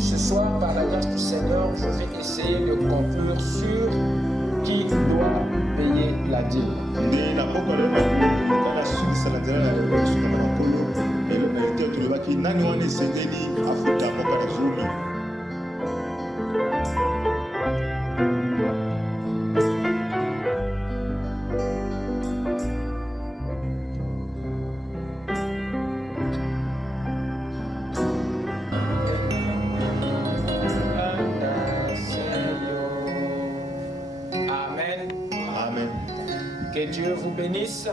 Ce soir, par la grâce du Seigneur, je vais essayer de conclure sur qui doit payer la dîme. Que Dieu vous bénisse.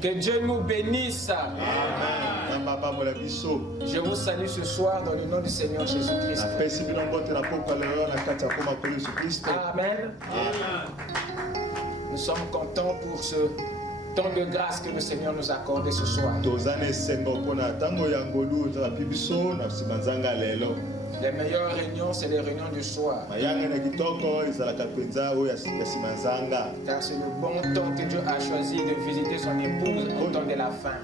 Que Dieu nous bénisse. Je vous salue ce soir dans le nom du Seigneur Jésus-Christ. Amen. Nous sommes contents pour ce temps de grâce que le Seigneur nous a accordé ce soir. Les meilleures réunions, c'est les réunions du soir. Car c'est le bon temps que Dieu a choisi de visiter son épouse au temps de la fin.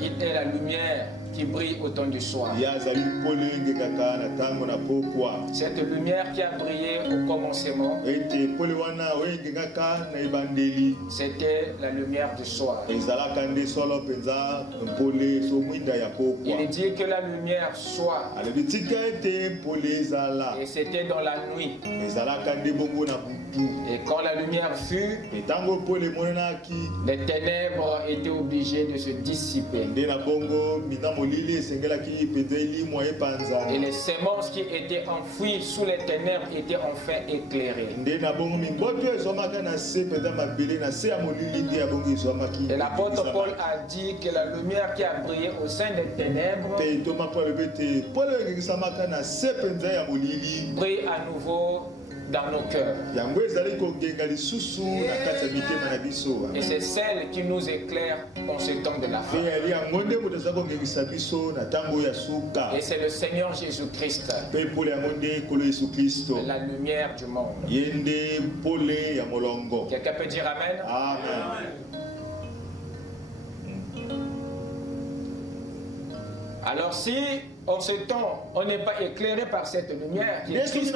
Il est la lumière qui brille au temps du soir. Cette lumière qui a brillé au commencement, c'était la lumière du soir. Il est dit que la lumière soit. Et c'était dans la nuit. Et quand la lumière fut, les ténèbres étaient obligées de se dissiper. Et les semences qui étaient enfouies sous les ténèbres étaient enfin éclairées. Et l'apôtre Paul a dit que la lumière qui a brillé au sein des ténèbres brille à nouveau dans nos cœurs. Et c'est celle qui nous éclaire en ce temps de la fin. Et c'est le Seigneur Jésus-Christ, la lumière du monde. Quelqu'un peut dire Amen? Amen. Alors si en ce temps on n'est pas éclairé par cette lumière qui est Christ,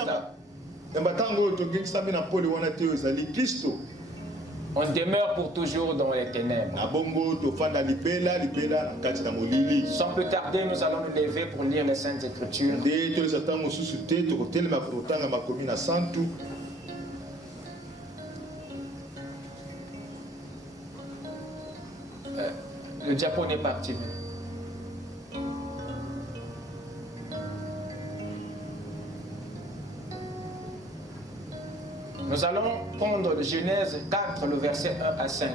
on demeure pour toujours dans les ténèbres. Sans plus tarder, nous allons nous lever pour lire les Saintes Écritures. Le diapo n'est pas activé. Nous allons prendre Genèse 4, le verset 1 à 5.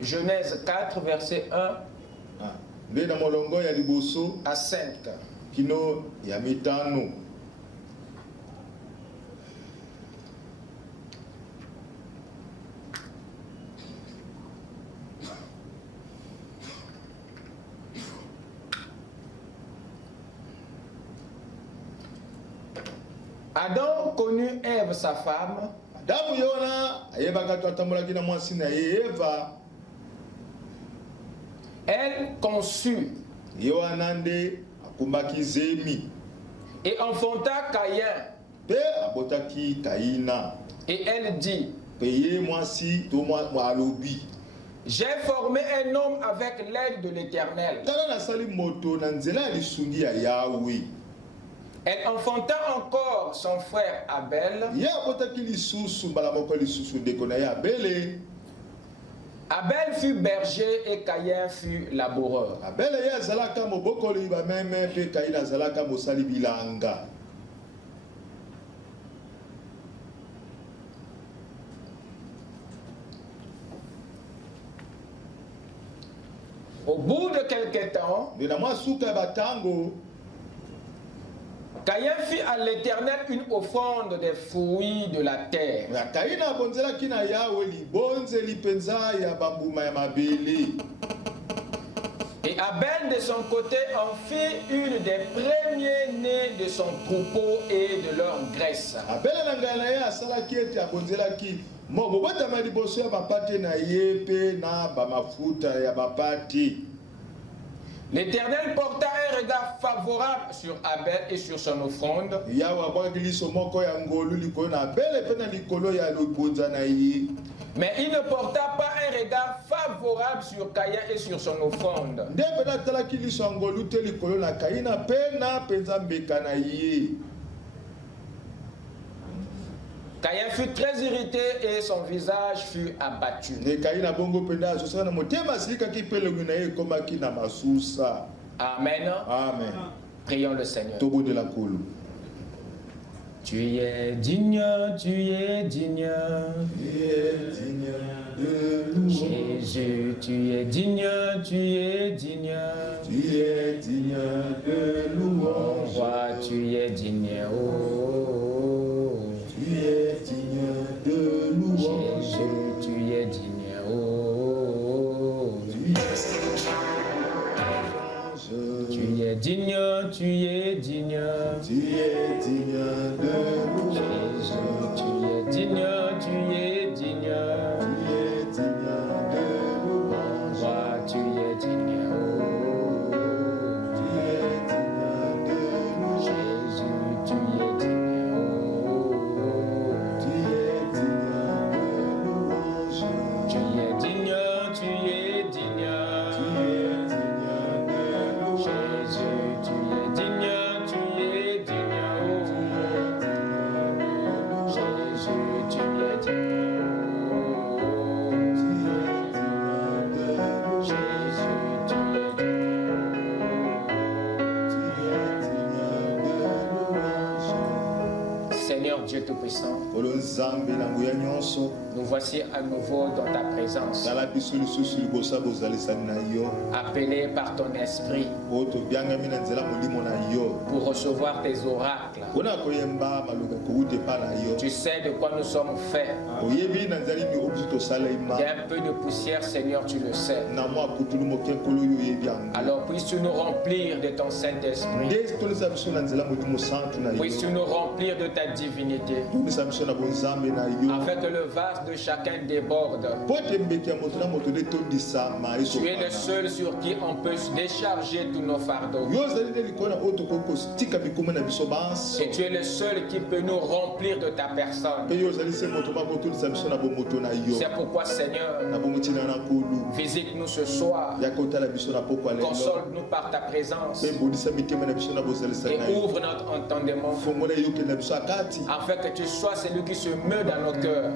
Genèse 4, verset 1 à 5. Adam connut Ève, sa femme. Elle conçut et enfanta Caïn. Et elle dit: j'ai formé un homme avec l'aide de l'Éternel. Elle enfanta encore son frère Abel. Abel fut berger et Caïn fut laboureur. Au bout de quelque temps, Caïn fit à l'Éternel une offrande des fruits de la terre. Et Abel de son côté en fit une des premiers-nés de son troupeau et de leur graisse. L'Éternel porta un regard favorable sur Abel et sur son offrande. Mais il ne porta pas un regard favorable sur Caïn et sur son offrande. Caïn fut très irrité et son visage fut abattu. Amen. Amen. Prions le Seigneur. Tu es digne, tu es digne. Jésus, tu es digne, tu es digne. Tu es digne de louange. Roi, tu es digne. Oh. Tu es digne de louange. Jésus, tu es digne. Oh. Tu es digne, tu es digne. Tu es digne de louange. Jésus, tu es digne, tu es digne. Tu es digne de louange. Roi, tu es digne. Oh. Tu es digne de louange. Jésus, tu es digne. Oh. Tu es digne de louange. Tu es digne, tu es digne. Tu es digne de louange. Jésus, tu es digne, tu es digne. Oh. Jésus, tu es digne. Jésus, tu es digne. Seigneur Dieu Tout-Puissant, nous voici à nouveau dans ta présence, appelés par ton esprit pour recevoir tes oracles. Tu sais de quoi nous sommes faits. Il y a un peu de poussière, Seigneur, tu le sais. Alors puisses-tu nous remplir de ton Saint-Esprit. Puisses-tu nous remplir de ta divinité, afin que le vase de chacun déborde. Tu es le seul sur qui on peut décharger tous nos fardeaux. Et tu es le seul qui peut nous remplir de ta personne. C'est pourquoi, Seigneur, visite-nous ce soir. Console-nous par ta présence. Et ouvre notre entendement, afin que tu sois celui qui se meut dans nos cœurs.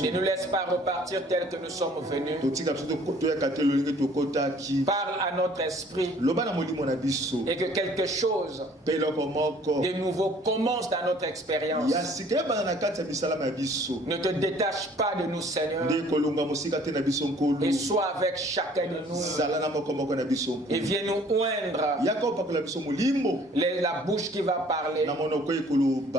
Ne nous laisse pas repartir tel que nous sommes venus. Parle à notre esprit et que quelque chose de nouveau commence dans notre expérience. Ne te détache pas de nous, Seigneur, et sois avec chacun de nous. Et viens nous oindre la bouche qui va parler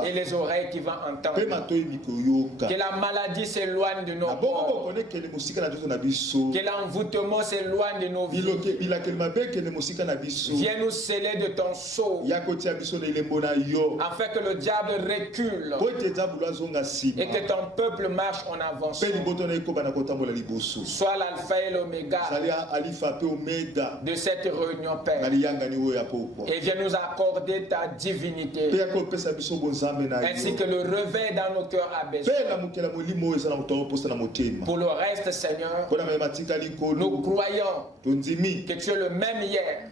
et les oreilles qui vont entendre. Que la maladie s'éloigne de nos corps. Que l'envoûtement s'éloigne de nos vies. Viens nous sceller de ton sceau, afin que le diable recule et que ton peuple marche en avance. Sois l'alpha et l'oméga de cette réunion, Père. Et viens nous accorder ta divinité, ainsi que le réveil dans nos cœurs a besoin. Pour le reste, Seigneur, nous croyons que tu es le même hier,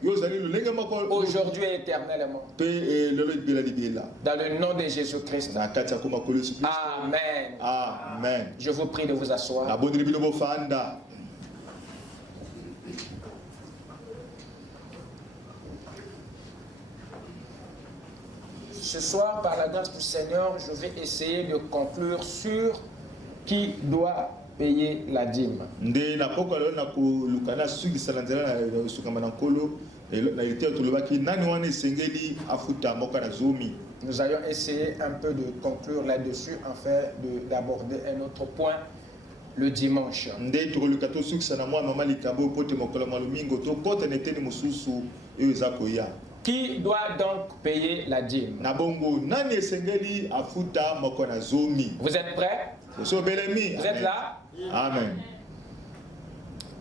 aujourd'hui et éternellement. Dans le nom de Jésus-Christ. Amen. Amen. Je vous prie de vous asseoir. Ce soir, par la grâce du Seigneur, je vais essayer de conclure sur qui doit payer la dîme. Nous allons essayer un peu de conclure là-dessus afin d'aborder un autre point le dimanche. Qui doit donc payer la dîme? Vous êtes prêts? Vous êtes là? Amen.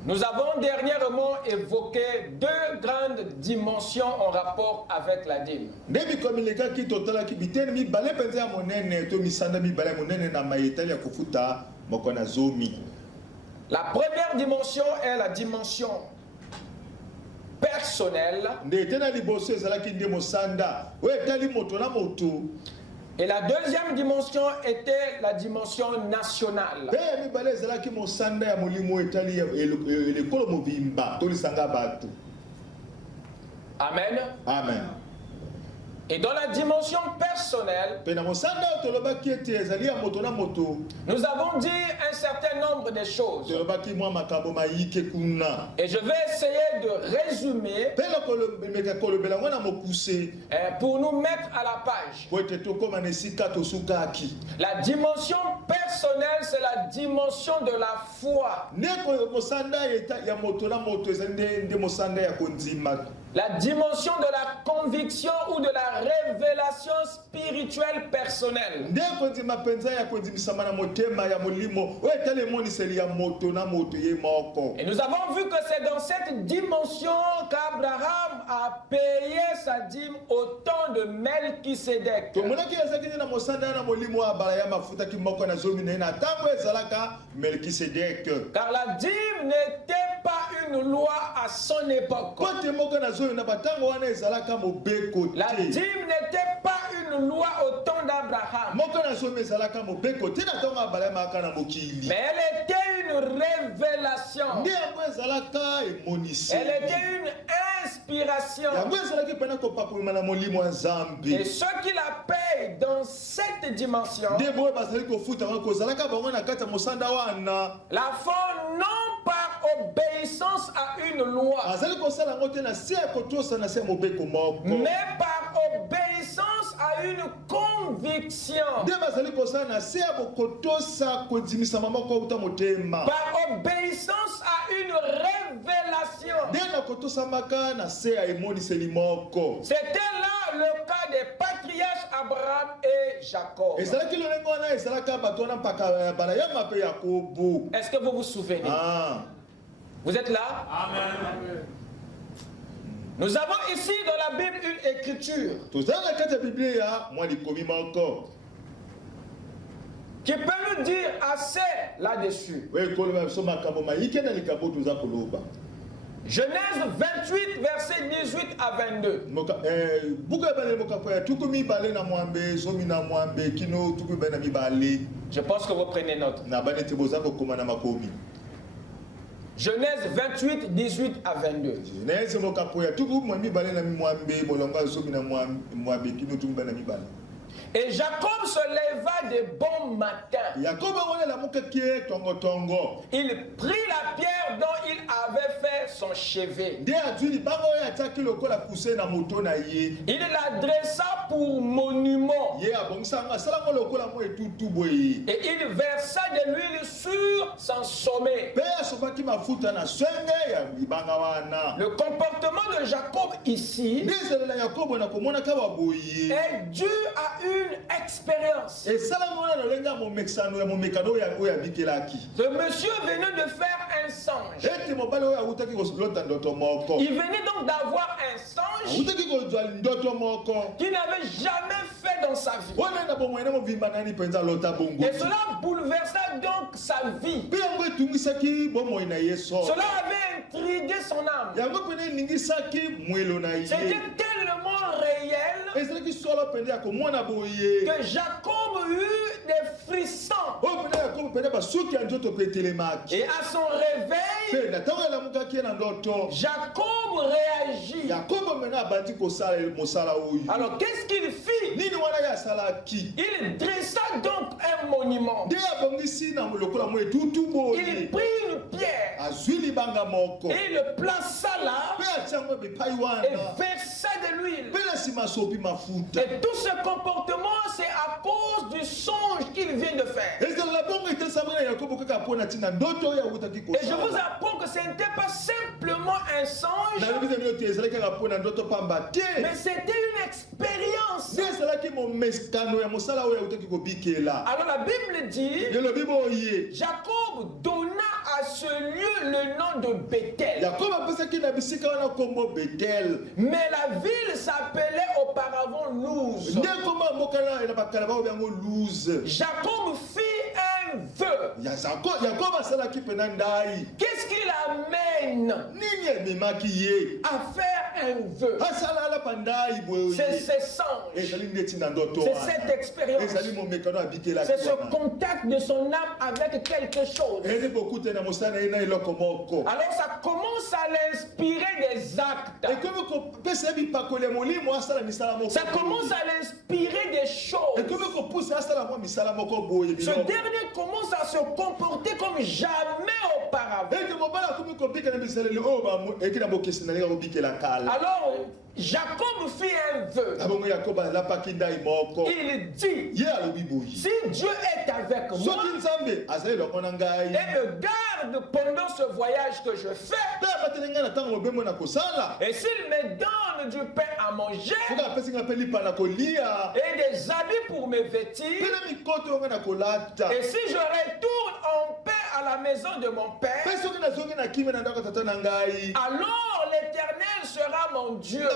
Nous avons dernièrement évoqué deux grandes dimensions en rapport avec la dîme. La première dimension est la dimension personnelle. Et la deuxième dimension était la dimension nationale. Amen. Amen. Et dans la dimension personnelle, nous avons dit un certain nombre de choses. Et je vais essayer de résumer pour nous mettre à la page. La dimension personnelle, c'est la dimension de la foi. La dimension de la conviction ou de la révélation spirituelle personnelle. Et nous avons vu que c'est dans cette dimension qu'Abraham a payé sa dîme au temps de Melchisédek. Car la dîme n'était pas une loi à son époque. La dîme n'était pas une loi au temps d'Abraham. Mais elle était une révélation. Elle était une inspiration. Et ceux qui la payent dans cette dimension la font non par obéissance à une loi, mais par obéissance à une conviction, par obéissance à une révélation. C'était là le cas des patriarches Abraham et Jacob. Est-ce que vous vous souvenez? Vous êtes là? Amen. Nous avons ici dans la Bible une écriture qui peut nous dire assez là-dessus. Genèse 28, verset 18 à 22. Je pense que vous prenez note. Genèse 28, 18 à 22. Et Jacob se leva de bon matin. Il prit la pierre dont il avait fait son chevet. Il la dressa pour monument. Et il versa de l'huile sur son sommet. Le comportement de Jacob ici est dû à une expérience. Ce monsieur venait de faire un songe. Il venait donc d'avoir un songe qu'il n'avait jamais fait dans sa vie. Et cela bouleversa donc sa vie. Cela avait intrigué son âme. C'était tellement réel que Jacob eut des frisson. Et à son réveil, Jacob réagit. Alors qu'est-ce qu'il fit? Il dressa donc un monument. Il prit une pierre et il le plaça là et versa de l'huile. Et tout ce comportement, c'est à cause du songe qu'il vient de faire. Et je vous apprends que ce n'était pas simplement un songe, mais c'était une expérience. Alors la Bible dit, Jacob donna à ce lieu le nom de Bethel. Mais la ville s'appelait auparavant Luz. Jacob fit un vœu. Qu'est-ce qu'il amène à faire un vœu? C'est ces songes. C'est cette expérience. C'est ce contact de son âme avec quelque chose. Alors ça commence à l'inspirer des actes. Ça commence à l'inspirer des choses. Ce dernier commence à se comporter comme jamais auparavant. Alors Jacob fit un vœu. Il dit, si Dieu est avec moi et me garde pendant ce voyage que je fais, et s'il me donne du pain à manger et des habits pour me vêtir, et si je retourne en paix à la maison de mon père, alors l'Éternel sera mon Dieu.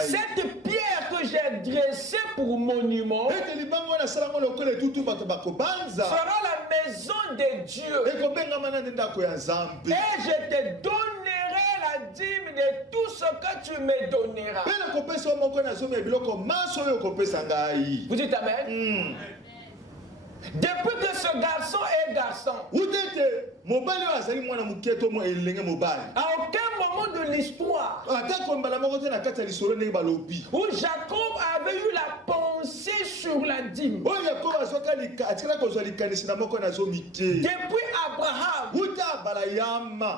Cette pierre que j'ai dressée pour monument sera la maison de Dieu. Et je te donnerai la dîme de tout ce que tu me donneras. Vous dites amen? Depuis que ce garçon est garçon, à aucun moment de l'histoire où Jacob avait eu la pensée sur la dîme, depuis Abraham,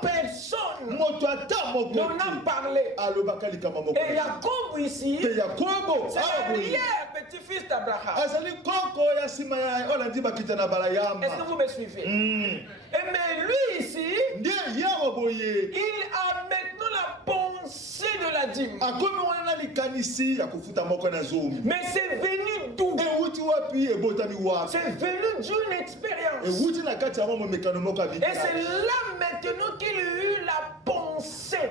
personne n'en a parlé. Et Jacob ici, c'est l'arrière-petit-fils d'Abraham. Est-ce que vous me suivez? Mais lui ici, il a maintenant la pensée de la dîme. Mais c'est venu d'où? C'est venu d'une expérience. Et c'est là maintenant qu'il a eu la pensée.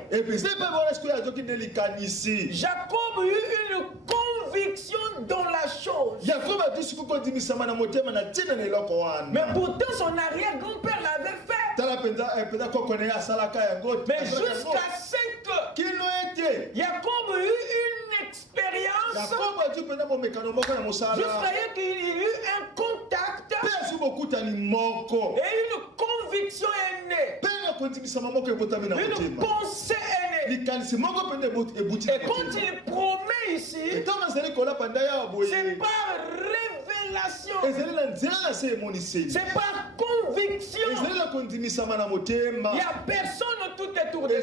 Jacob a eu une conviction dans la chose. Mais pourtant son arrière-grand-père l'avait fait. Mais jusqu'à ce que Jacob a eu une expérience, jusqu'à ce qu'il ait eu un contact et une conviction est née. Une pensée est née. Et quand il promet ici, c'est par révélation. C'est par conviction. Il n'y a personne tout autour de lui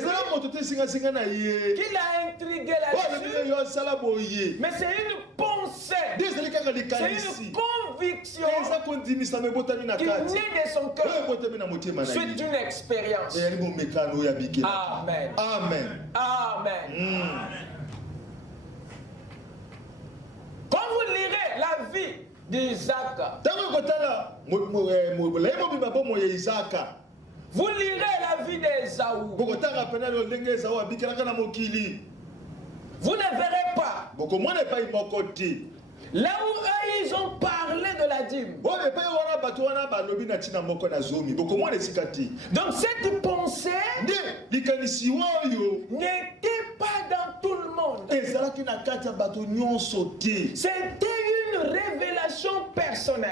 qui l'a intrigué là-dessus. Mais c'est une pensée. C'est une conviction qui naît de son cœur. C'est une expérience. Amen. Amen. Amen. Quand vous lirez la vie d'Isaac, vous lirez la vie d'Ésaü, vous ne verrez pas là où ils ont parlé de la dîme. Donc cette pensée n'était pas dans tout le monde. C'était une révélation révélation personnelle.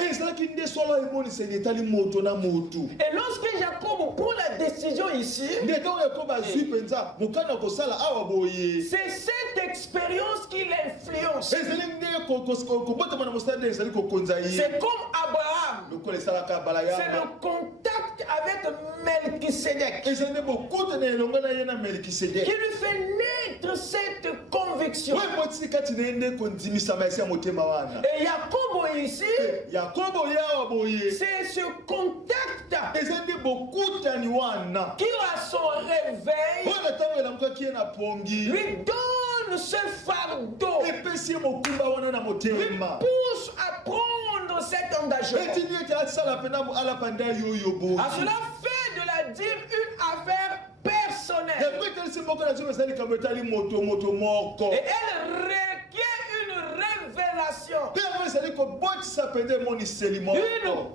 Et lorsque Jacob prend la décision ici, c'est cette expérience qui l'influence. C'est comme Abraham. C'est le contact avec Melchisédek qui lui fait naître cette conviction. Et Jacob ici, c'est ce contact qui à son réveil lui donne ce fardeau, lui pousse à prendre cet engagement. À cela fait de la dîme une affaire personnelle. Et elle requiert une révélation, une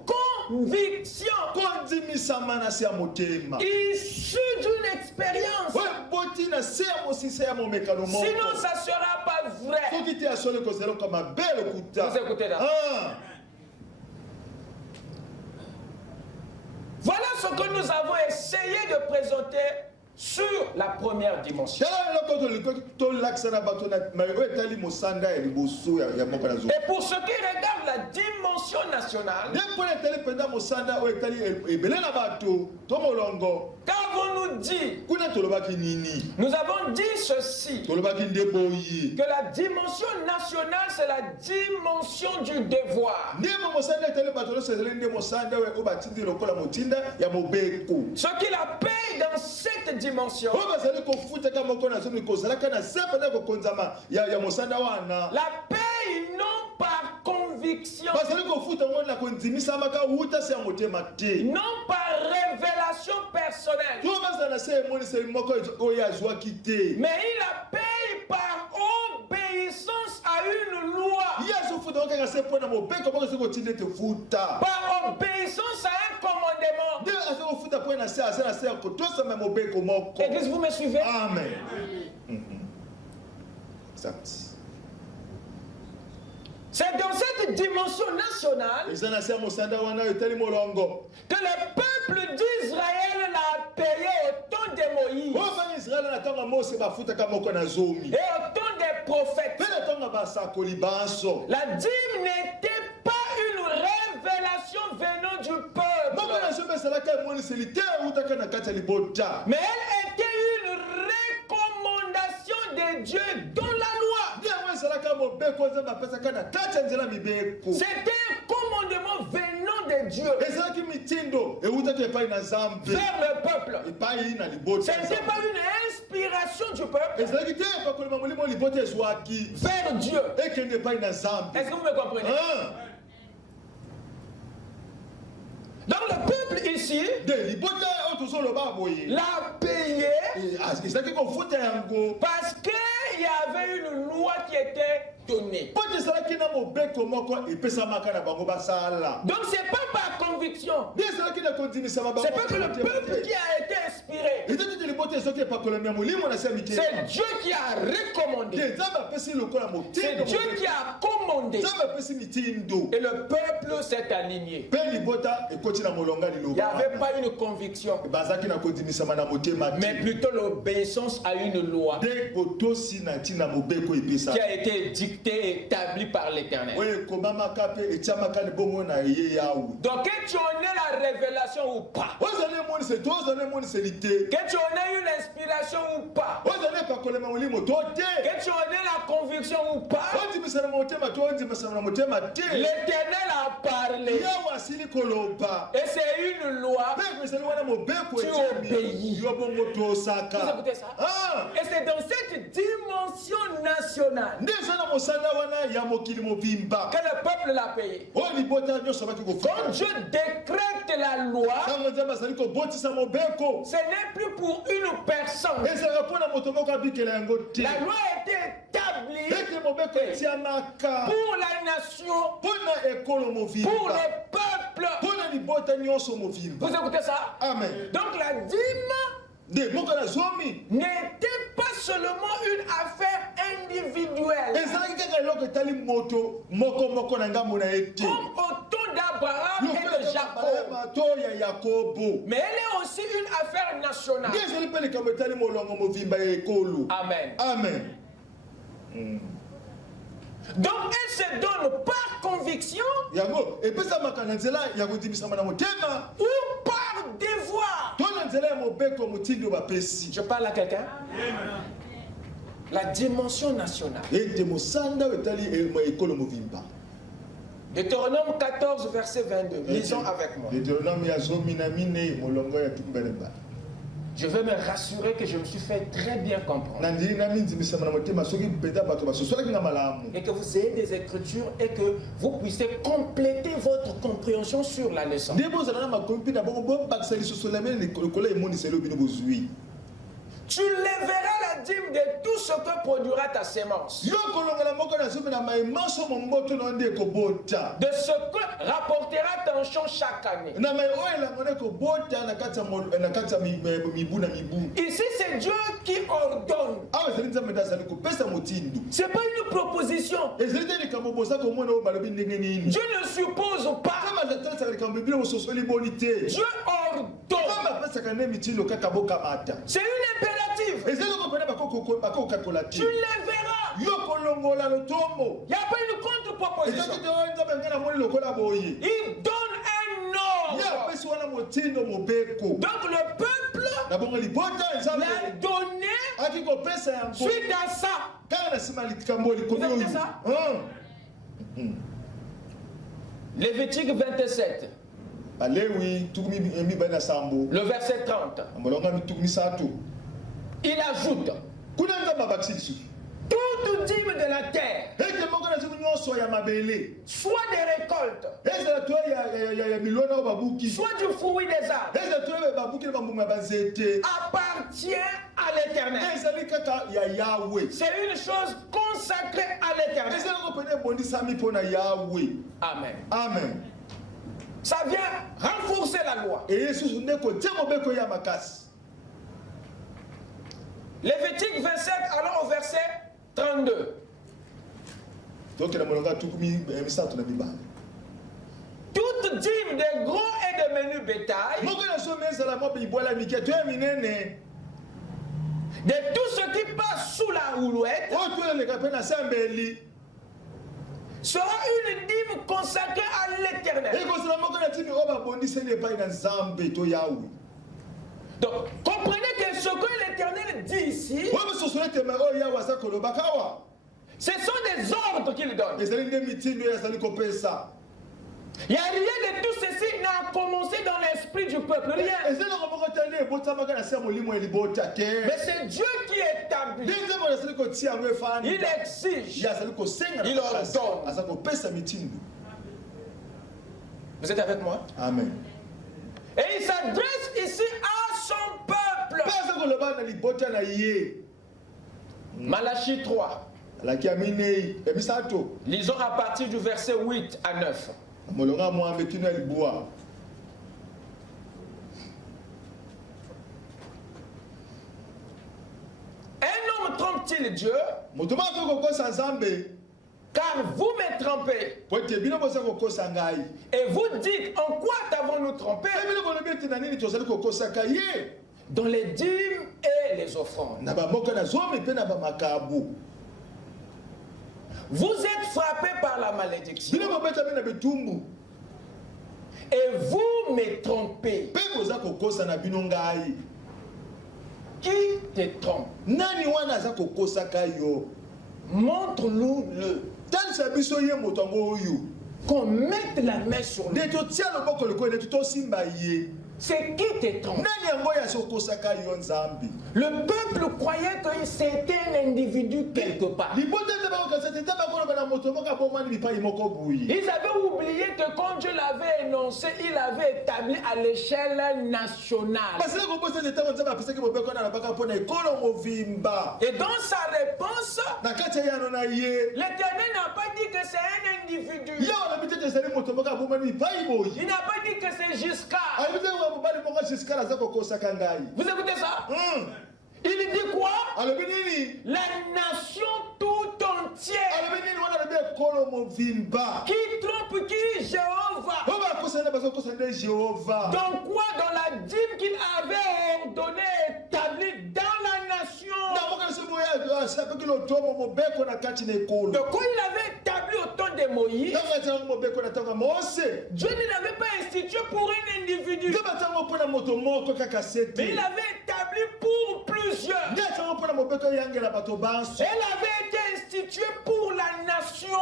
conviction issue d'une expérience. Sinon, ça ne sera pas vrai. Vous écoutez là. Voilà ce que nous avons essayé de présenter sur la première dimension. Et pour ceux qui regardent la dimension nationale, qu'avons-nous dit? Nous avons dit ceci, que la dimension nationale, c'est la dimension du devoir. Ce qui la paye dans cette dimension, la paye non par conviction, non par révélation personnelle, mais il la paye par obéissance à une loi, par obéissance à un commandement. Église, vous me suivez? Amen. C'est dans cette dimension nationale que le peuple d'Israël l'a payé au temps de Moïse et au temps des prophètes. La dîme n'était pas une révélation venant du peuple, mais elle était une recommandation de Dieu dans la loi. C'était un commandement venant de Dieu vers le peuple. Ce n'était pas une inspiration du peuple vers Dieu. Est-ce que vous me comprenez? Donc le peuple ici l'a payé parce qu'il y avait une loi qui était donnée. Donc c'est pas par conviction. C'est pas que le peuple qui a été inspiré. C'est Dieu qui a recommandé. C'est Dieu qui a commandé. Et le peuple s'est aligné. Il n'y avait pas une conviction, mais plutôt l'obéissance à une loi qui a été dictée, établie par l'Éternel. Donc que tu en aies la révélation ou pas, que tu en aies une inspiration ou pas, que tu en aies la conviction ou pas, l'Éternel a parlé. Et c'est une loi, tu obéis. Vous écoutez ça? Et c'est dans cette dimension nationale que le peuple l'a payé. Quand Dieu décrète la loi, ce n'est plus pour une personne. La loi a été établie pour la nation, pour le peuple. Vous écoutez ça? Amen. Donc la dîme n'était pas seulement une affaire individuelle. temps d'Abraham et de Jacob. Mais elle est aussi une affaire nationale. Amen. Amen. Donc elle se donne par conviction ou par devoir. Je parle à quelqu'un. La dimension nationale. Deutéronome 14, verset 22. Lisons avec moi. Je veux me rassurer que je me suis fait très bien comprendre. Et que vous ayez des écritures et que vous puissiez compléter votre compréhension sur la leçon. Tu lèveras la dîme de tout ce que produira ta sémence. De ce que rapportera ton champ chaque année. Ici, c'est Dieu qui ordonne. Ce n'est pas une proposition. Dieu ne suppose pas. Dieu ordonne. C'est une impérative. Tu les verras. Il n'y a pas une contre-proposition. Il donne un ordre. Donc le peuple l'a donné suite à ça. Vous avez ça? Lévitique 27. Le verset 30. Il ajoute toute dîme de la terre, soit des récoltes, soit du fruit des arbres, appartient à l'Éternel. C'est une chose consacrée à l'Éternel. Amen. Amen. Ça vient renforcer la loi. Lévitique 27, allons au verset 32. Toute dîme de gros et de menu bétail, de tout ce qui passe sous la houlouette, sera une dîme consacrée à l'Éternel. Donc, comprenez que ce que l'Éternel dit ici, ce sont des ordres qu'il donne. Il n'y a rien de tout ceci n'a commencé dans l'esprit du peuple. Rien. Mais c'est Dieu qui établit. Il exige. Il ordonne. Vous êtes avec moi? Amen. Et il s'adresse ici à son peuple. Malachie 3. Lisons à partir du verset 8 à 9. Un homme trompe-t-il Dieu? Car vous me trompez. Et vous dites, en quoi t'avons-nous trompé? Dans les dîmes et les offrandes. Vous êtes frappés par la malédiction. Et vous me trompez. Qui te trompe? Montre-nous-le. Qu'on mette la main sur lui. C'est qui te trompe? Le peuple croyait que c'était un individu quelque part. Ils avaient oublié que quand Dieu l'avait énoncé, il avait établi à l'échelle nationale. Et dans sa réponse, l'Éternel n'a pas dit que c'est un individu. Il n'a pas dit que c'est Giscard. Vous écoutez ça? Il dit quoi? La nation tout entière qui trompe qui? Jéhovah. Donc quoi? Dans la dîme qu'il avait ordonné, établie dans la nation. Donc quand il avait établi au temps de Moïse, Dieu ne l'avait pas institué pour un individu, mais il avait établi pour plusieurs. Elle avait été instituée pour la nation.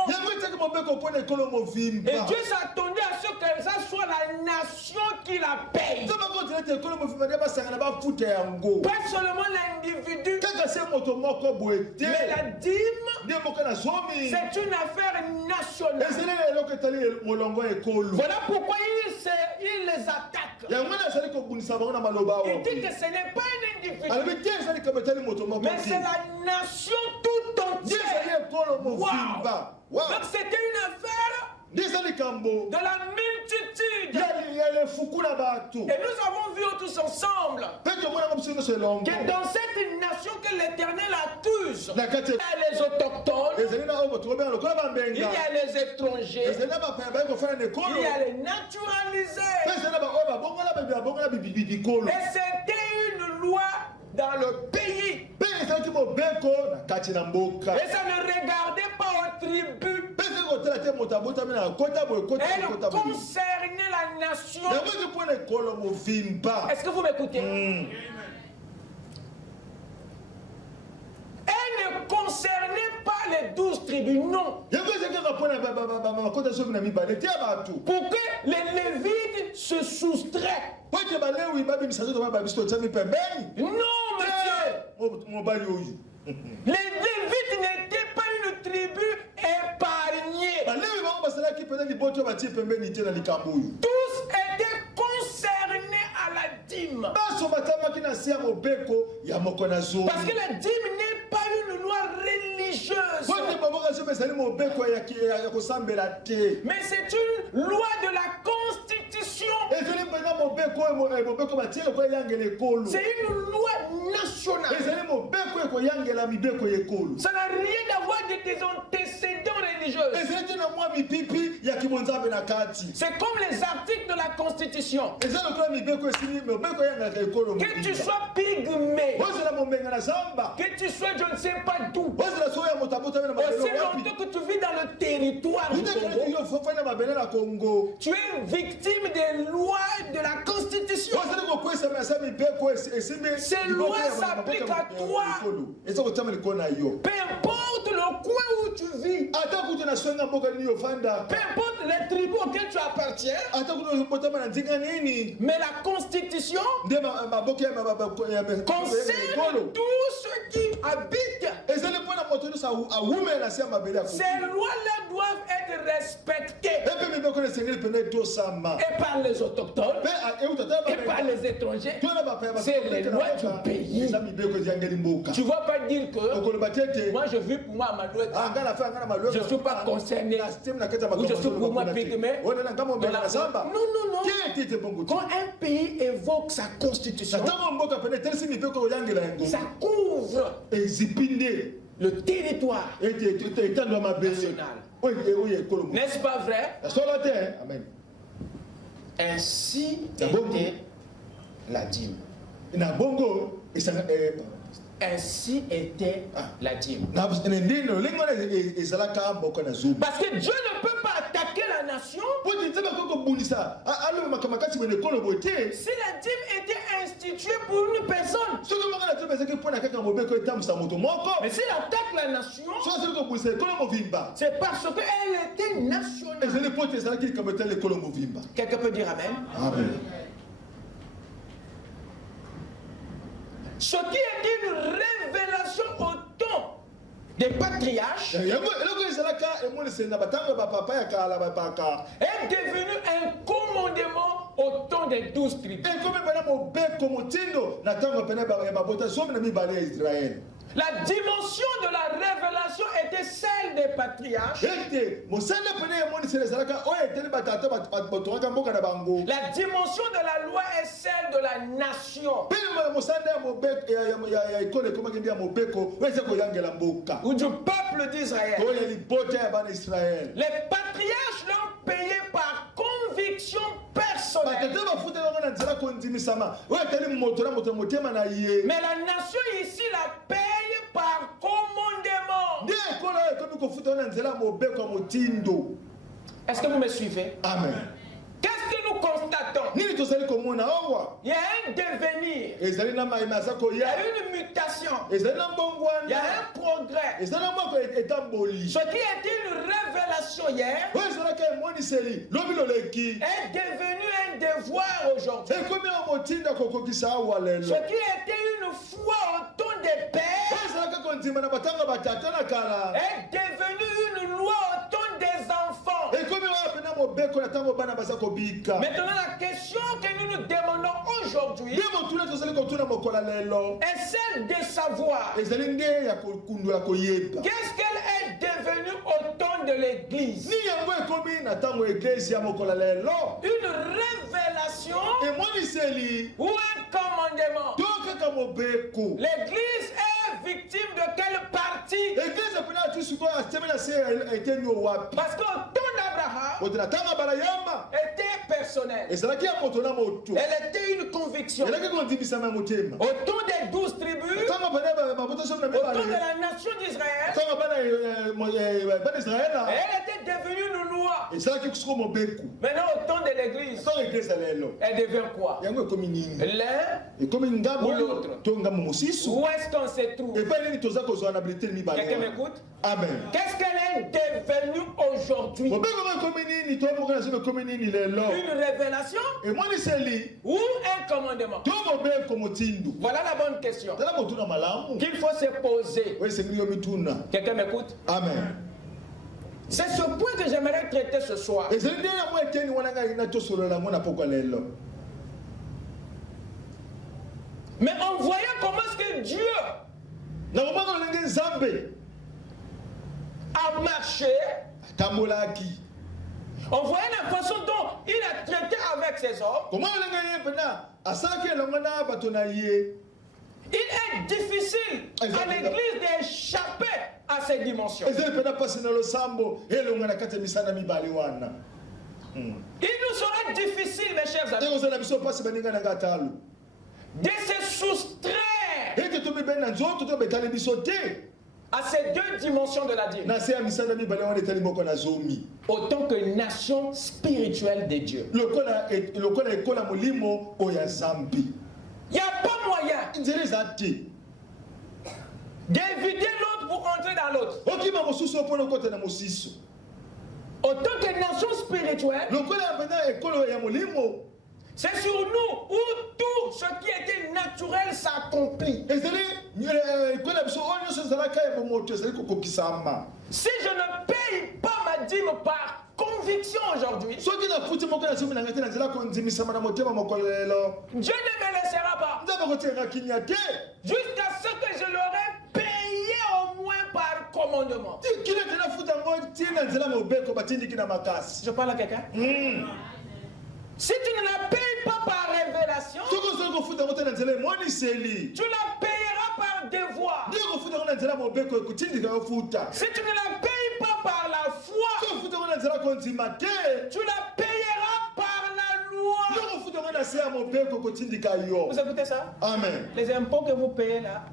Et Dieu s'attendait à ce que ça soit la nation qui la paye. Pas seulement l'individu. Mais la dîme, c'est une affaire nationale. Voilà pourquoi il les attaque. Il dit que ce n'est pas un individu, mais c'est la nation tout entière. Wow. Donc c'était une affaire de la multitude. Et nous avons vu tous ensemble que dans cette nation que l'Éternel accuse, il y a les autochtones, il y a les étrangers, il y a les naturalisés. Et c'était une loi dans le pays. Et ça ne regardait pas aux tribus. Elle concernait la nation. Est-ce que vous m'écoutez? Elle ne concernait pas les 12 tribus, non. Pour que les Lévites se soustraient. Non, monsieur. Les Lévites n'étaient pas une tribu épargnée. Tous étaient concernés à la dîme. Parce que la dîme n'est pas une loi religieuse. Mais c'est une loi de la Constitution. C'est une loi nationale. Ça n'a rien à voir avec tes antécédents religieux. C'est comme les articles de la Constitution. Que tu sois pygmée, que tu sois je ne sais pas d'où, aussi longtemps que tu vis dans le territoire du Congo, tu es victime des lois de la Constitution. Ces lois s'appliquent à toi. Peu importe le coin où tu vis, peu importe les tribus auxquelles tu appartiens, mais la Constitution concerne tous ceux qui habitent. Ces lois-là doivent être respectées. Et par les autochtones, et par les étrangers. C'est les lois du pays. Tu ne vas pas dire que moi je vis pour moi à Malouette. Je ne suis pas concerné. Ou je suis pour moi pygmée. Non, non, non. Quand un pays évoque sa constitution, ça couvre le territoire national. N'est-ce pas vrai? Amen. Ainsi était la dîme. Ainsi était la dîme. Parce que Dieu ne peut pas attaquer la nation si la dîme était instituée pour une personne. Mais s'il attaque la nation, c'est parce qu'elle était nationale. Quelqu'un peut dire Amen? Amen. Ce qui est une révélation au temps des patriarches est devenu un commandement au temps des 12 tribus. La dimension de la révélation était celle des patriarches. La dimension de la loi est celle de la nation. Ou du peuple d'Israël. Les patriarches l'ont payé par conviction personnelle. Mais la nation ici la paye par commandement. Est-ce que vous me suivez? Amen. Qu'est-ce que nous constatons? Il y a un devenir. Il y a une mutation. Il y a un progrès. Ce qui était une révélation hier est devenu un devoir aujourd'hui. Ce qui était une foi au temps des pères est devenu une loi au temps des enfants. Maintenant, la question que nous nous demandons aujourd'hui est celle de savoir qu'est-ce qu'elle est devenue au temps de l'Église. Une révélation ou un commandement. L'Église est victime de quelle partie? Parce qu'au temps d'Abraham était personnelle. Elle était une conviction. Au temps des 12 tribus, au temps de la nation d'Israël, elle était devenue une loi. Maintenant, au temps de l'Église, elle devient quoi? L'un ou l'autre? Où est-ce qu'on se trouve? Quelqu'un m'écoute? Amen. Qu'est-ce qu'elle est devenue aujourd'hui? Une révélation ou un commandement? Voilà la bonne question qu'il faut se poser. Quelqu'un m'écoute? Amen. C'est ce point que j'aimerais traiter ce soir. Mais en voyant comment est-ce que Dieu a marché, on voyait la façon dont il a traité avec ses hommes. Il est difficile à l'Église d'échapper à ces dimensions. Il nous sera difficile, mes chers amis, de se soustraire à ces deux dimensions de la dîme. Autant que nation spirituelle de Dieu. Il n'y a pas moyen d'éviter l'autre pour entrer dans l'autre. Autant que nation spirituelle, c'est sur nous où tout ce qui était naturel s'accomplit. Si je ne paye pas ma dîme par conviction aujourd'hui, Dieu ne me laissera pas jusqu'à ce que je l'aurai payé au moins par commandement. Je parle à quelqu'un? Si tu ne la payes pas par révélation, tu la payeras par devoir. Si tu ne la payes pas par la foi, tu la payeras par la loi. Vous écoutez ça? Amen. Les impôts que vous payez là,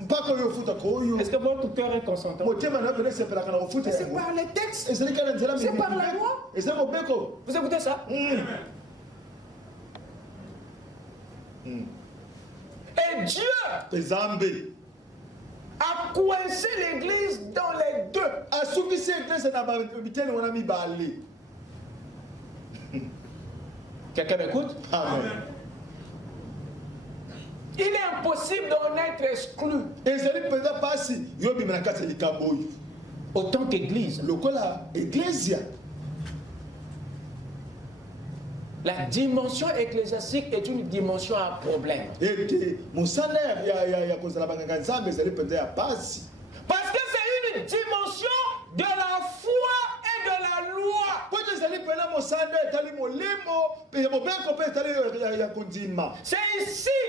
est-ce que votre cœur est consentant? C'est par les textes, c'est par la loi. Vous écoutez ça? Et Dieu a coincé l'église dans les deux. Quelqu'un m'écoute? Amen. Il est impossible d'en être exclu. Autant qu'église. La dimension ecclésiastique est une dimension à problème. Parce que c'est une dimension de la foi et de la loi. C'est ici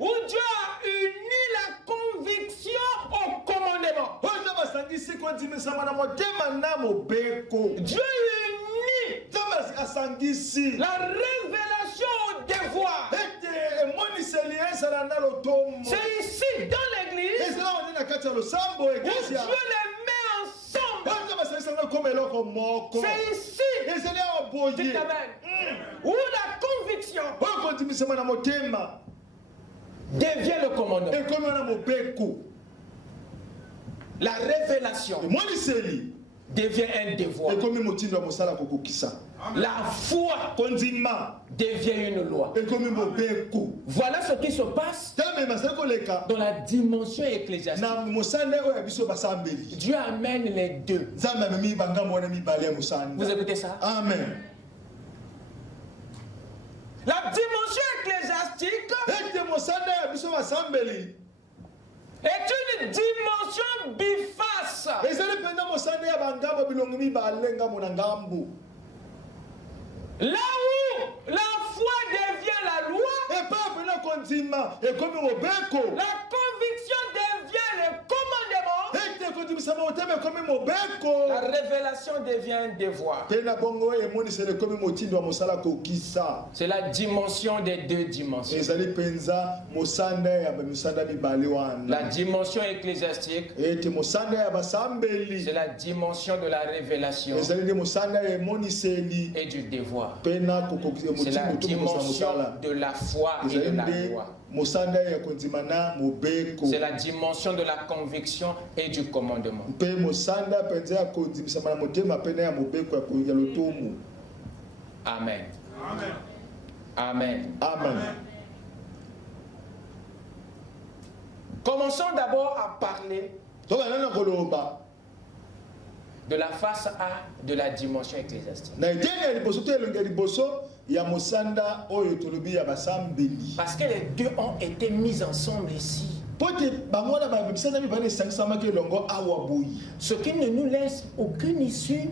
où Dieu a uni la conviction au commandement. Dieu unit la révélation au devoir. C'est ici dans l'église où Dieu les met ensemble. C'est ici, dites amen, où la conviction devient le commandement. La révélation devient un devoir. La foi devient une loi. Voilà ce qui se passe dans la dimension ecclésiastique. Dieu amène les deux. Vous écoutez ça? Amen. La dimension ecclésiastique est une dimension biface. Là où la foi devient la loi, la conviction devient le commandement, la révélation devient un devoir. C'est la dimension des deux dimensions. La dimension ecclésiastique, c'est la dimension de la révélation et du devoir. C'est la dimension de la foi et de la loi. C'est la dimension de la conviction et du commandement. Amen. Amen. Amen. Commençons d'abord à parler de la face A de la dimension ecclésiastique. Parce que les deux ont été mis ensemble ici. Ce qui ne nous laisse aucune issue.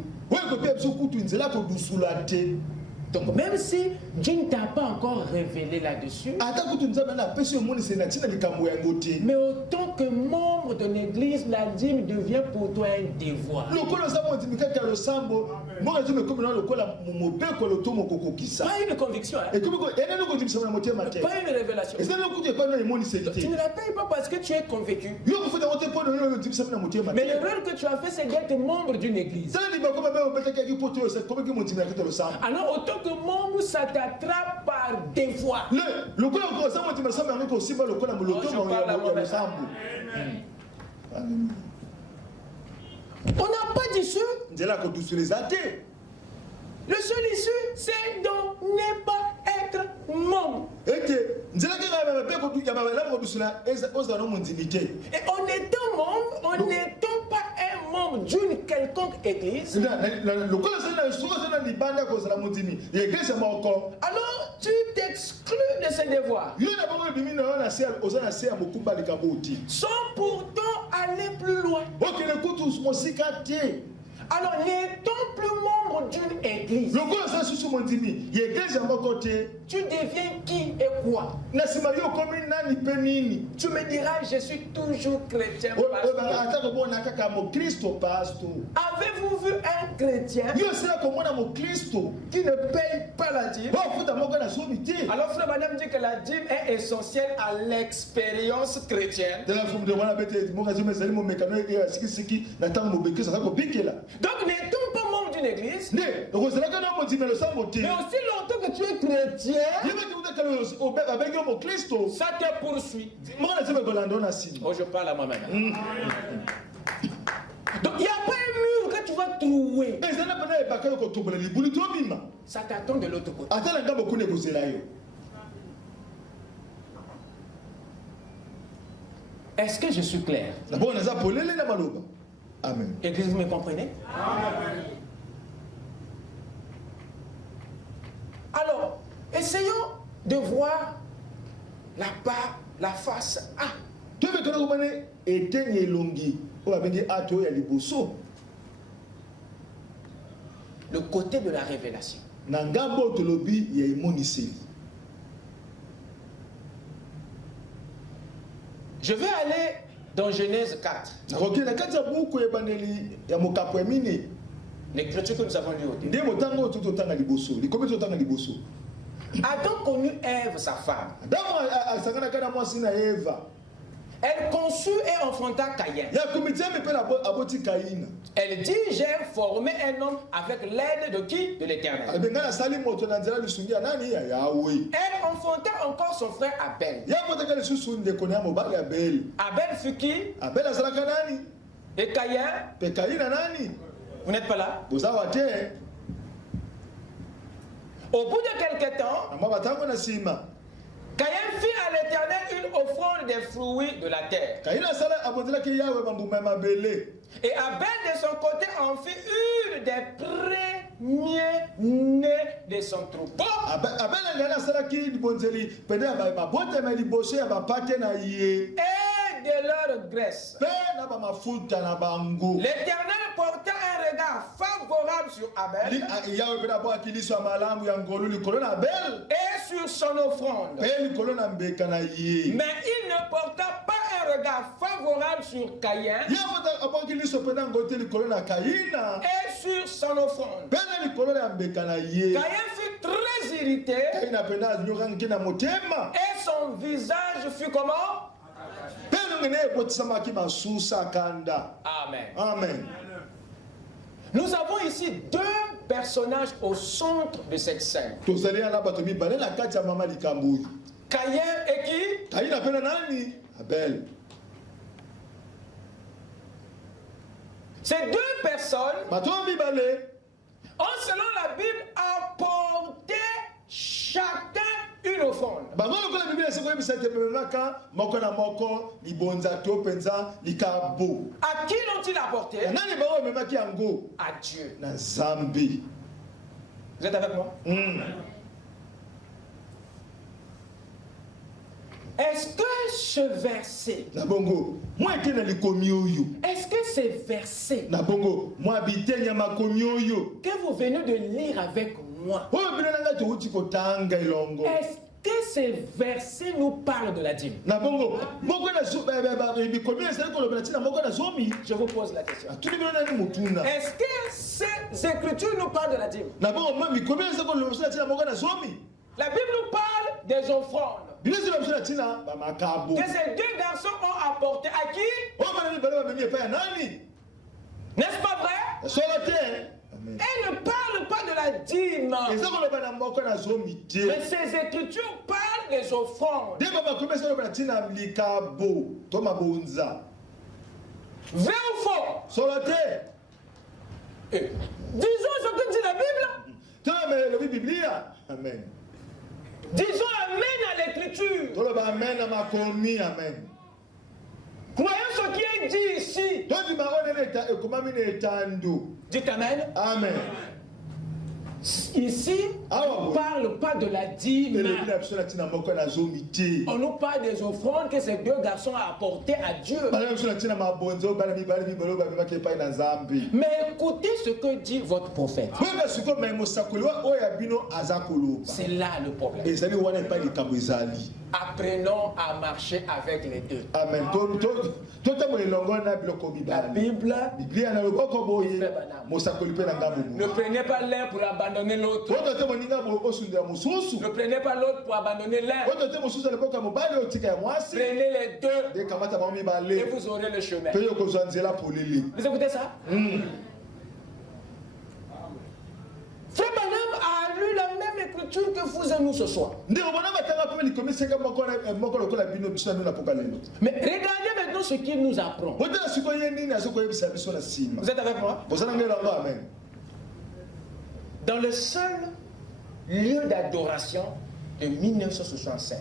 Donc même si Dieu ne t'a pas encore révélé là-dessus, mais autant que membre de l'église, la dîme devient pour toi un devoir. Pas une conviction, hein? Pas une révélation. Tu ne la payes pas parce que tu es convaincu. Mais l'erreur que tu as fait, c'est d'être membre d'une église. Alors autant que membre, ça t'attrape par devoir. On n'a pas d'issue. Le seul issue, c'est de ne pas être membre. Et en étant membre, en n'étant pas un membre d'une quelconque église, alors tu t'exclus de ce devoir. Sans pourtant aller plus loin. Alors, n'étant plus membre d'une église, tu deviens qui et quoi? Tu me diras, je suis toujours chrétien. Avez-vous vu un chrétien qui ne paye pas la dîme? Alors, frère madame dit que la dîme est essentielle à l'expérience chrétienne. Donc, n'étant pas membre d'une église, mais aussi longtemps que tu es chrétien, ça te poursuit. Oh, je parle à moi-même. Donc, il n'y a pas un mur que tu vas trouver. Ça t'attend de l'autre côté. Est-ce que je suis clair? Amen. Église, vous me comprenez? Amen. de voir la face A. Le côté de la révélation. Je vais aller dans Genèse 4. L'écriture que nous avons lue au début. Adam connut Ève, sa femme. Elle conçut et enfanta Caïn. Elle dit, j'ai formé un homme avec l'aide de qui? De l'Éternel. Elle enfanta encore son frère Abel. Abel fut qui? Et Caïn? Vous n'êtes pas là? Au bout de quelque temps, Caïn fit à l'Éternel une offrande des fruits de la terre. Et Abel de son côté en fit une des premiers nés de son troupeau. Et de leur graisse. L'Éternel porta un regard favorable sur Abel et sur son offrande. Mais il ne porta pas un regard favorable sur Caïn et sur son offrande. Caïn fut très irrité et son visage fut comment? Amen. Amen. Nous avons ici deux personnages au centre de cette scène. Caïn et qui? Abel. Ces deux personnes, ont selon la Bible apporté chacun une offrande. À qui l'ont-ils apporté? À Dieu. Vous êtes avec moi? Est-ce que ce verset, est-ce que ces versets que vous venez de lire avec moi, est-ce que ces versets nous parlent de la dîme? Je vous pose la question. Est-ce que ces écritures nous parlent de la dîme? La Bible nous parle des offrandes que ces deux garçons ont apporté à qui? N'est-ce pas vrai? Elle ne parle pas de la dîme. Mais ces écritures parlent des offrandes. Vrai ou faux? Disons ce que dit la Bible. Amen. Disons amen à l'écriture. Amen. Croyons ce qui est dit ici. Dites amen. Amen. Ici, on ne parle pas de la dîme. On nous parle des offrandes que ces deux garçons ont apportées à Dieu. Mais écoutez ce que dit votre prophète. C'est là le problème. Apprenons à marcher avec les deux. Amen. La Bible. Ne prenez pas l'un pour abandonner l'autre. Ne prenez pas l'autre pour abandonner l'un. Prenez les deux et vous aurez le chemin. Vous écoutez ça? Frère Branham a lu la même écriture que vous et nous ce soir. Mais regardez maintenant ce qu'il nous apprend. Vous êtes avec moi? Dans le seul lieu d'adoration de 1965,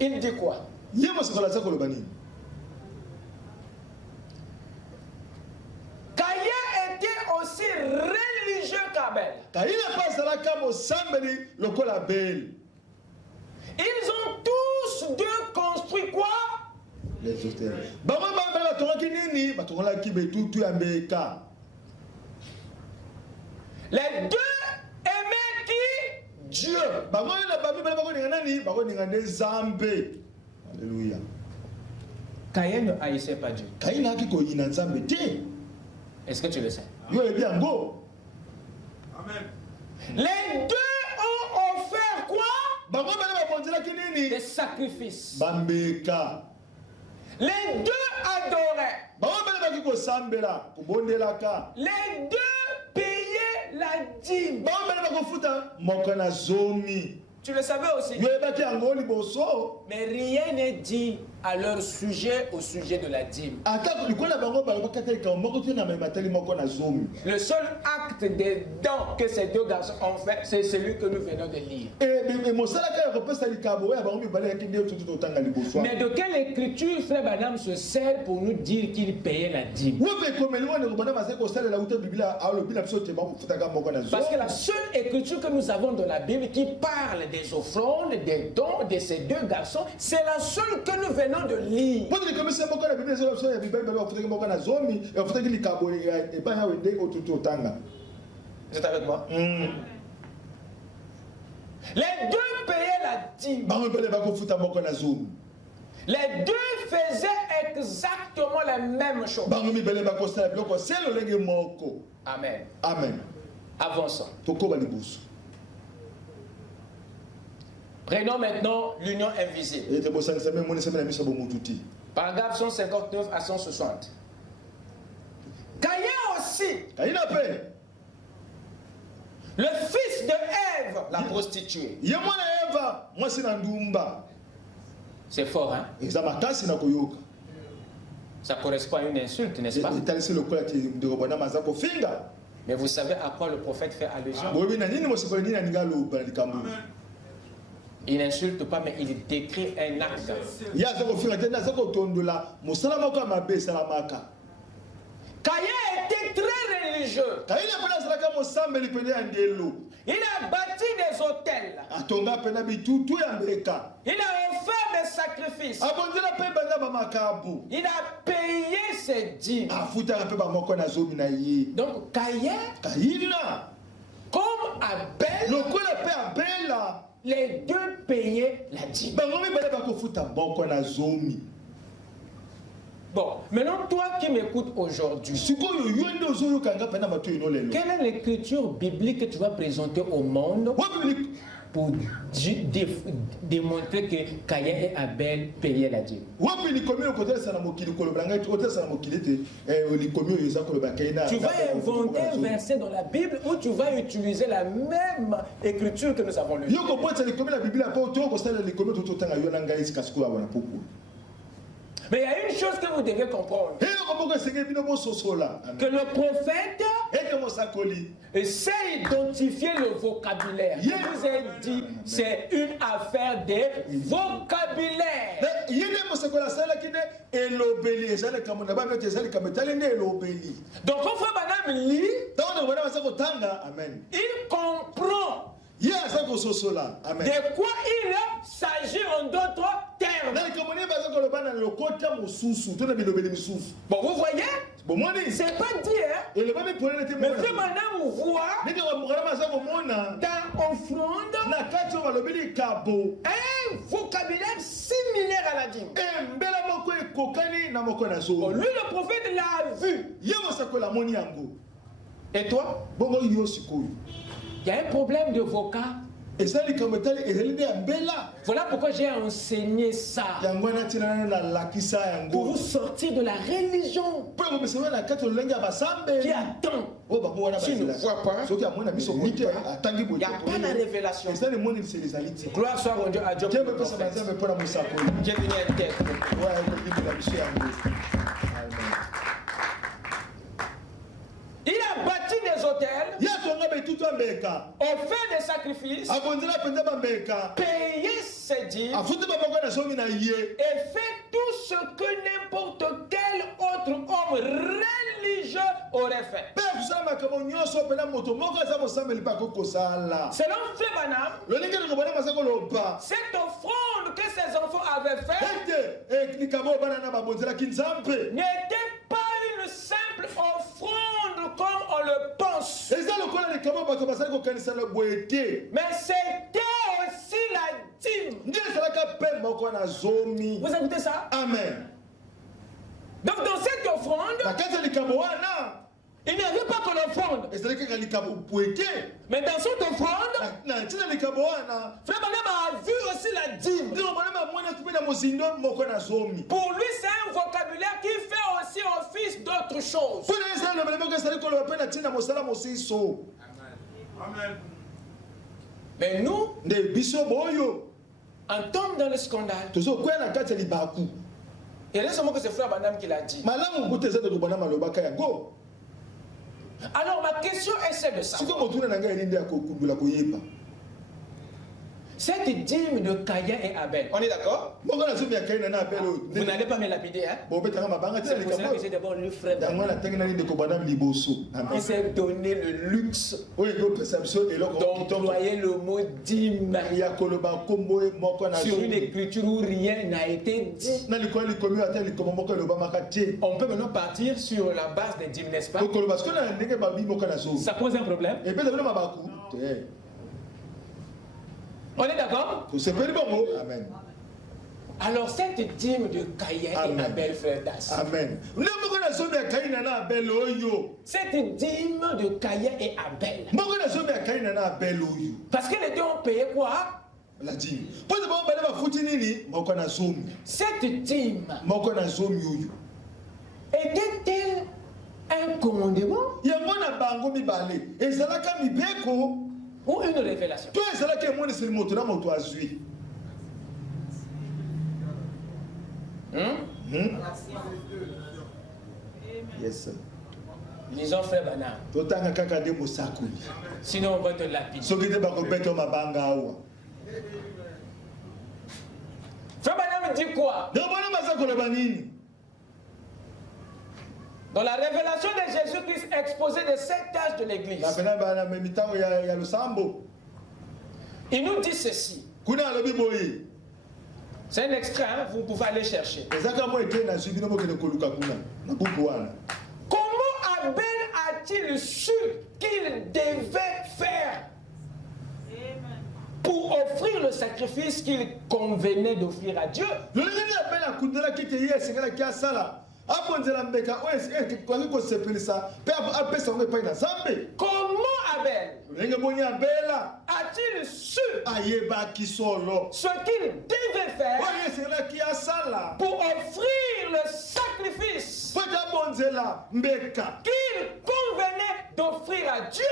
il dit quoi? Abel. Ils ont tous deux construit quoi? Les autels. Les deux aimaient qui? Dieu. Alléluia. Caïn ne haïssait pas Dieu. Est-ce que tu le sais? Amen. Les deux ont offert quoi? Des sacrifices. Les deux adoraient. Les deux payaient la dîme. Tu le savais aussi. Mais rien n'est dit à leur sujet au sujet de la dîme. Le seul acte des dons que ces deux garçons ont fait, c'est celui que nous venons de lire. Mais de quelle écriture Frère Branham se sert pour nous dire qu'il payait la dîme? Parce que la seule écriture que nous avons dans la Bible qui parle des offrandes, des dons de ces deux garçons, c'est la seule que nous venons de lire. Vous êtes avec moi? Les deux payaient la dîme. Les deux faisaient exactement la même chose. Amen. Amen. Avançons. Prenons maintenant l'union invisible. Paragraphe 159 à 160. Caïn aussi, le fils de Ève, la prostituée. C'est fort, hein? Ça correspond à une insulte, n'est-ce pas? Mais vous savez à quoi le prophète fait allusion? Il n'insulte pas, mais il décrit un acte. Caïn était très religieux. Il a bâti des hôtels. Il a offert des sacrifices. Il a payé ses dîmes. Donc Caïn, comme Abel, les deux payaient la dîme. Bon, maintenant toi qui m'écoutes aujourd'hui, quelle est l'écriture biblique que tu vas présenter au monde pour démontrer que Caïn et Abel payaient la dîme? Tu vas inventer un verset dans la Bible où tu vas utiliser la même écriture que nous avons lue. Mais il y a une chose que vous devez comprendre. Que le prophète sait identifier le vocabulaire. Je vous ai dit, c'est une affaire de vocabulaire. Donc quand Frère Branham lit, il comprend de quoi il s'agit en d'autres termes. Bon, vous voyez, c'est pas dire, mais Frère Branham voit dans offrande un vocabulaire similaire à la dîme. Bon, lui, le prophète l'a vu. Et toi? Il y a un problème de vocab. Voilà pourquoi j'ai enseigné ça. Pour vous sortir de la religion qui attend. Tu ne vois pas. Il n'y a pas la révélation. Gloire soit rendue à Dieu. Qui est venu Il a bâti des hôtels. offert des sacrifices, payer ses dîmes, et fait tout ce que n'importe quel autre homme religieux aurait fait. Selon Frère Branham, cette offrande que ses enfants avaient faite n'était pas une simple offrande comme on le pense, mais c'était aussi la dîme. Vous écoutez ça? Amen. Donc dans cette offrande, il n'y avait pas que l'offrande. Mais dans cette offrande, Frère Branham a vu aussi la dîme. Pour lui, c'est un vocabulaire qui fait aussi office d'autre chose. Mais nous, en tombant dans le scandale. Et là, seulement que c'est Frère Branham qui l'a dit. Alors ma question est celle de ça. Cette dîme de Caïn et Abel, on est d'accord? Vous n'allez pas me lapider, hein? C'est pour cela que j'ai d'abord lu Frère Branham. Il s'est donné le luxe d'employer le mot dîme sur une écriture où rien n'a été dit. On peut maintenant partir sur la base des dîmes, n'est-ce pas? Ça pose un problème? On est d'accord? Amen. Alors cette dîme de Caïn et Abel, frère Das. Amen. Cette dîme de Caïn et Abel. Parce que les deux ont payé quoi? La dîme. Cette dîme était-elle un commandement ou une révélation? Yes. Lisons Frère Branham. Sinon on va te lapider. Frère Branham dit quoi? Dans la révélation de Jésus-Christ exposée des 7 âges de l'Église, il nous dit ceci. C'est un extrait, hein? Vous pouvez aller chercher. Comment Abel a-t-il su qu'il devait faire pour offrir le sacrifice qu'il convenait d'offrir à Dieu? Comment Abel a-t-il su ce qu'il devait faire pour offrir le sacrifice qu'il convenait d'offrir à Dieu?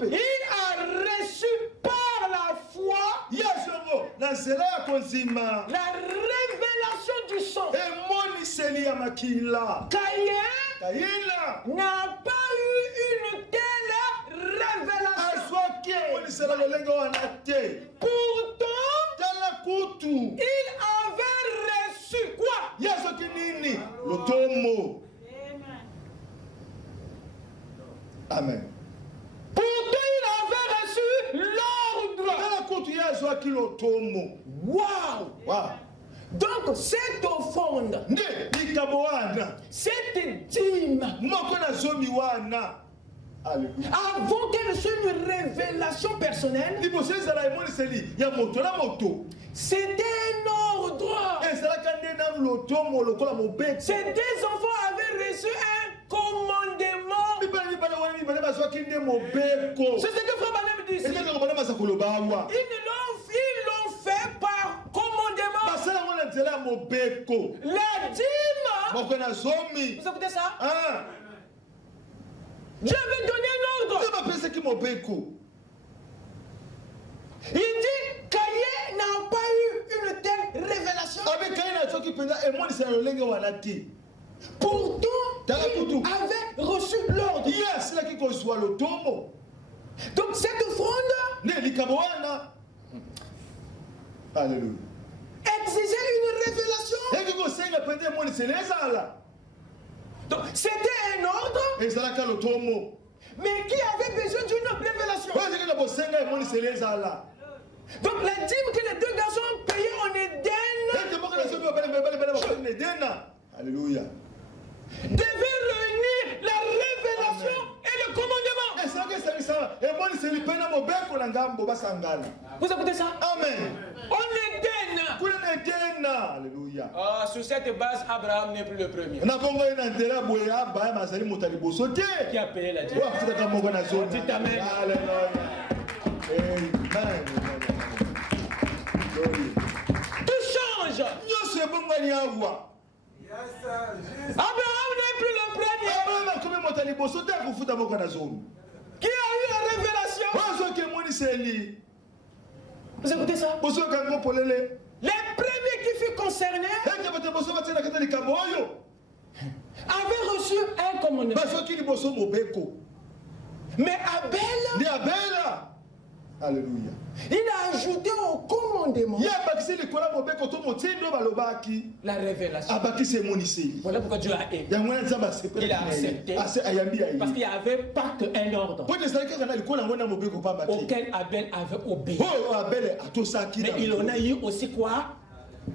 Il a reçu par la foi la révélation du sang. Caïn n'a pas eu une telle révélation. Pourtant, il avait reçu quoi? Le tomo. Amen. Pourtant, il avait reçu l'ordre. Waouh! Donc, cette offrande, cette dîme, avant qu'elle soit une révélation personnelle, c'était un ordre. Ces deux enfants avaient reçu un commandement. C'est ce que Frère Branham dit ici. Ils l'ont fait par commandement. La dîme. Vous écoutez ça? Dieu avait donné un ordre. Il dit Caïn n'a pas eu une telle révélation. Pourtant, il avait reçu l'ordre. Donc cette offrande Alléluia. exigeait une révélation. Donc c'était un ordre, mais qui avait besoin d'une révélation. Donc la dîme que les deux garçons ont payée en Éden Alléluia. devait réunir la révélation et le commandement. Vous écoutez ça? Amen. En Éden. Alléluia. Sur cette base, Abraham n'est plus le premier. Qui a payé la dîme? Dites Amen. Tout change. Abraham n'est plus le premier. Qui a eu la révélation? Vous écoutez ça? Les premiers qui furent concernés avaient reçu un commandement. Mais Abel, Alléluia. il a ajouté au commandement la révélation. Voilà pourquoi Dieu a aimé. Il a accepté. Parce qu'il n'y avait pas qu'un ordre auquel Abel avait obéi. Mais il en a eu aussi quoi?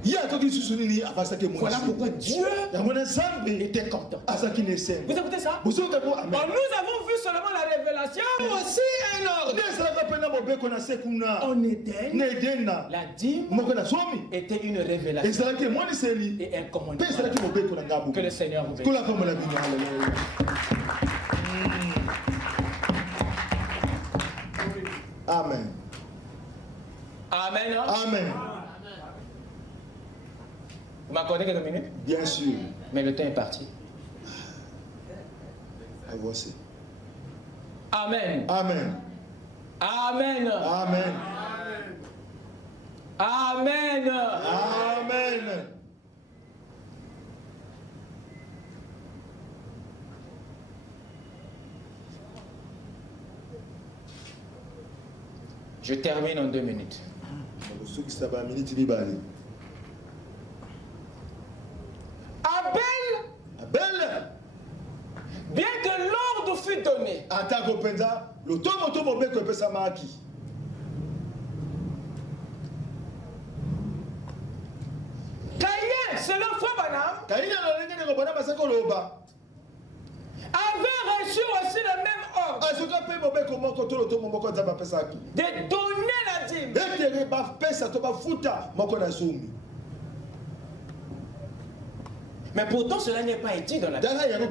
Voilà pourquoi Dieu était content. Vous écoutez ça? Nous avons vu seulement la révélation, aussi un ordre. En Éden, la dîme était une révélation et un commandement. Que le Seigneur vous bénisse. Amen. Amen. Amen. Vous m'accordez quelques minutes? Bien sûr. Mais le temps est parti. Voici. Amen. Amen. Amen. Amen. Amen. Amen. Je termine en 2 minutes. Abel, bien que l'ordre fut donné, Caïn, selon Frère Branham, avait reçu aussi le même ordre de donner la dîme. Mais pourtant, cela n'est pas écrit dans la Bible.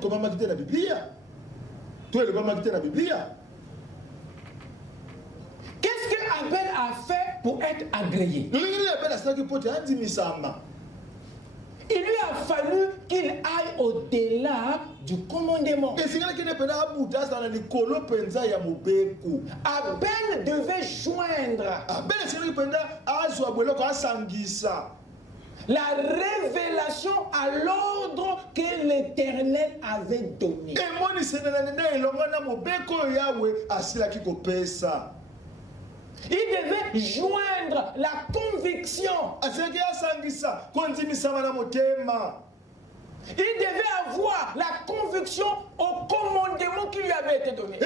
Qu'est-ce que Abel a fait pour être agréé? Il lui a fallu qu'il aille au-delà du commandement. Abel devait joindre la révélation à l'ordre que l'Éternel avait donné. Il devait joindre la conviction. Il devait avoir la conviction au commandement qui lui avait été donné.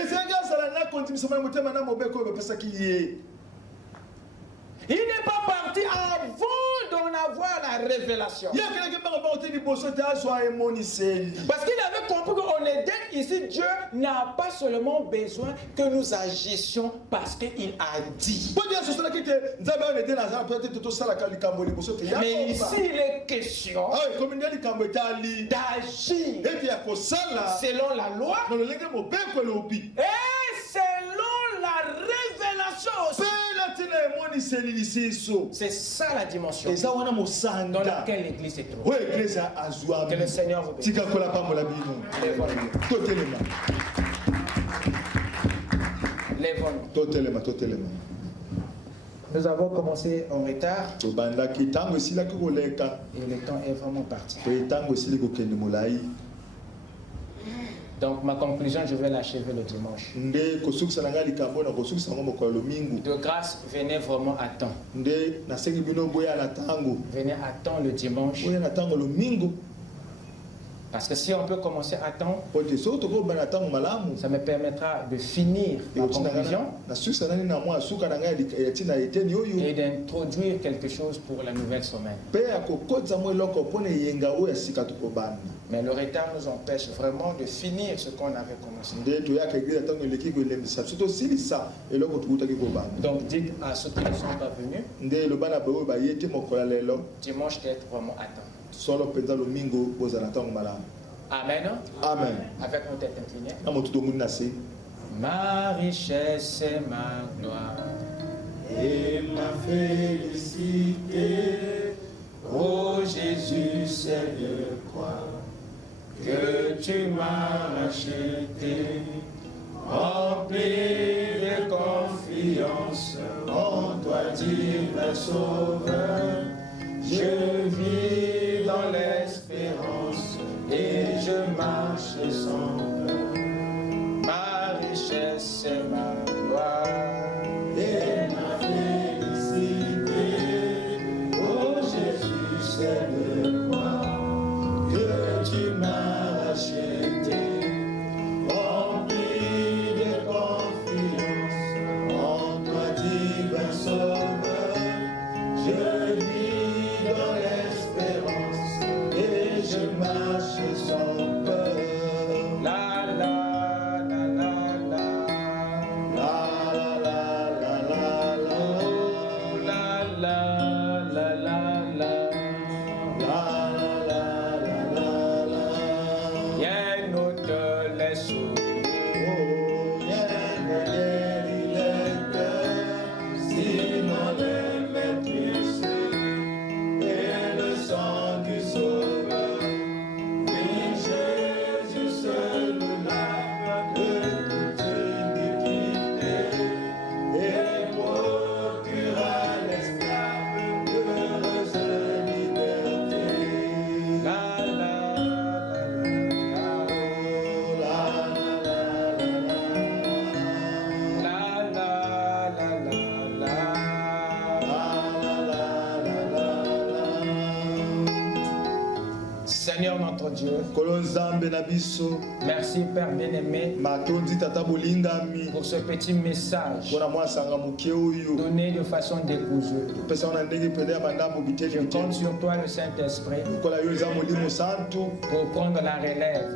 Il n'est pas parti avant d'en avoir la révélation. Parce qu'il avait compris qu'en Éden, ici, Dieu n'a pas seulement besoin que nous agissions parce qu'il a dit. Mais ici, il est question d'agir selon la loi et selon la révélation aussi. C'est ça la dimension dans laquelle l'Église est trouvée. Que le Seigneur vous bénisse. Nous avons commencé en retard et le temps est vraiment parti. Donc ma conclusion, je vais l'achever le dimanche. De grâce, venez vraiment à temps. Venez à temps le dimanche. Parce que si on peut commencer à temps, ça me permettra de finir ma conclusion et d'introduire quelque chose pour la nouvelle semaine. Mais le retard nous empêche vraiment de finir ce qu'on avait commencé. Donc dites à ceux qui ne sont pas venus, dimanche d'être vraiment à temps. Amen. Amen. Avec nos têtes inclinées. Ma richesse et ma gloire et ma félicité, ô Jésus Seigneur, crois que tu m'as racheté, rempli de confiance en toi, divin Sauveur. Je vis dans l'espérance et je marche sans peur. Ma richesse et ma gloire et ma félicité, ô Jésus, Seigneur, moi, que tu m'as racheté, rempli de confiance en toi, divin Sauveur. Je vis dans l'espérance et je marche sans peur. La la la la la La la la la la la la la la la la la la la. Rien ne te laisse oublier. Oh, rien ne guérit les cœurs, sinon les maîtrises et le sang du Sauveur. Oui, Jésus seul lave de toute iniquité et procure à l'esclave l'heureuse liberté. La la Seigneur notre Dieu, merci Père bien-aimé pour ce petit message donné de façon décousue. Je compte sur toi le Saint-Esprit pour prendre la relève.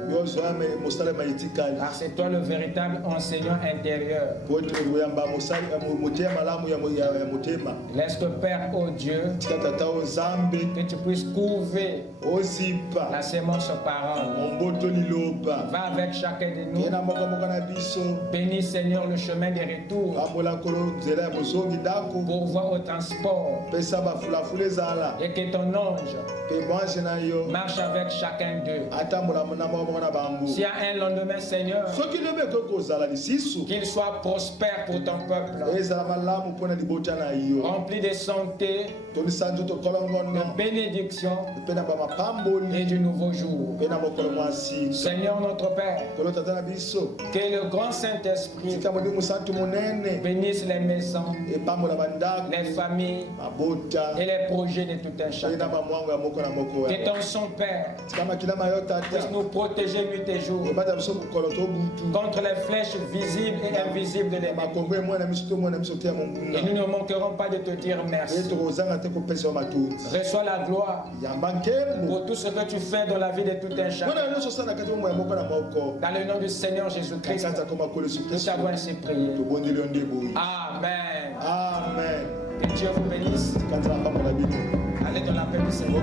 Car c'est toi le véritable enseignant intérieur. Laisse-toi Père, oh Dieu, que tu puisses couver la sémence parole. Va avec chacun de nous. Bénis Seigneur le chemin des retours. Pourvois au transport. Et que ton ange marche avec chacun d'eux. S'il y a un lendemain, Seigneur, qu'il soit prospère pour ton peuple, rempli de santé, de bénédiction et du nouveau jour. Seigneur notre Père, que le grand Saint-Esprit bénisse les maisons, les familles et les projets de tout un chacun. Que ton son Père puisse nous protéger nuit et jour contre les flèches visibles et invisibles de l'ennemi. Et nous ne manquerons pas de te dire merci. Reçois la gloire pour tout ce que tu fais dans la vie de tout un chacun. Dans le nom du Seigneur Jésus-Christ, nous t'avons ainsi prié. Amen. Amen. Que Dieu vous bénisse. Allez dans la paix du Seigneur.